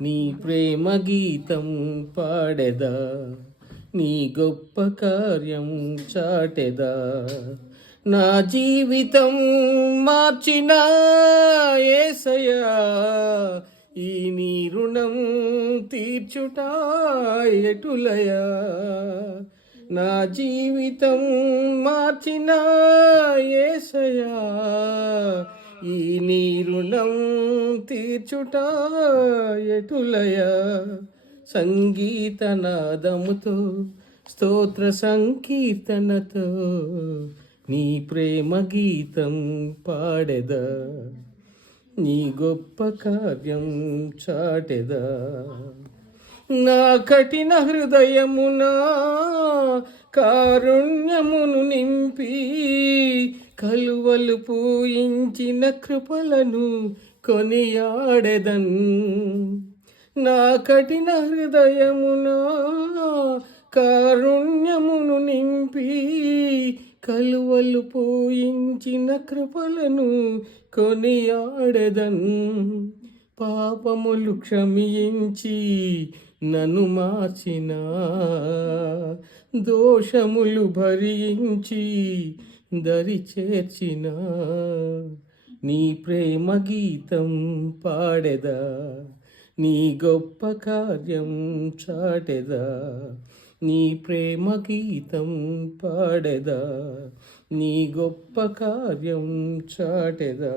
నీ ప్రేమ గీతం పాడెదా, నీ గొప్ప కార్యం చాటెదా. నా జీవితం మార్చిన యేసయ్యా, ఈ నీ రుణం తీర్చుట ఎటులయా. నా జీవితం మార్చిన యేసయ్యా, ఈ నీ రుణం తీర్చుట ఎటులయా. సంగీతనాదముతో స్తోత్ర సంకీర్తనతో నీ ప్రేమ గీతం పాడెదా, నీ గొప్ప కార్యం చాటెదా. నా కఠిన హృదయమునా కారుణ్యమును నింపి కలువలు పూయించిన కృపలను కొనియాడెదన్. నా కఠిన హృదయమునా కారుణ్యమును నింపి కలువలు పూయించిన కృపలను కొనియాడెదన్. పాపములు క్షమించి నన్ను మార్చిన, దోషములు భరించి దరి చేర్చిన నీ ప్రేమ గీతం పాడెదా, నీ గొప్ప కార్యం చాటెదా. నీ ప్రేమ గీతం పాడెదా, నీ గొప్ప కార్యం చాటెదా.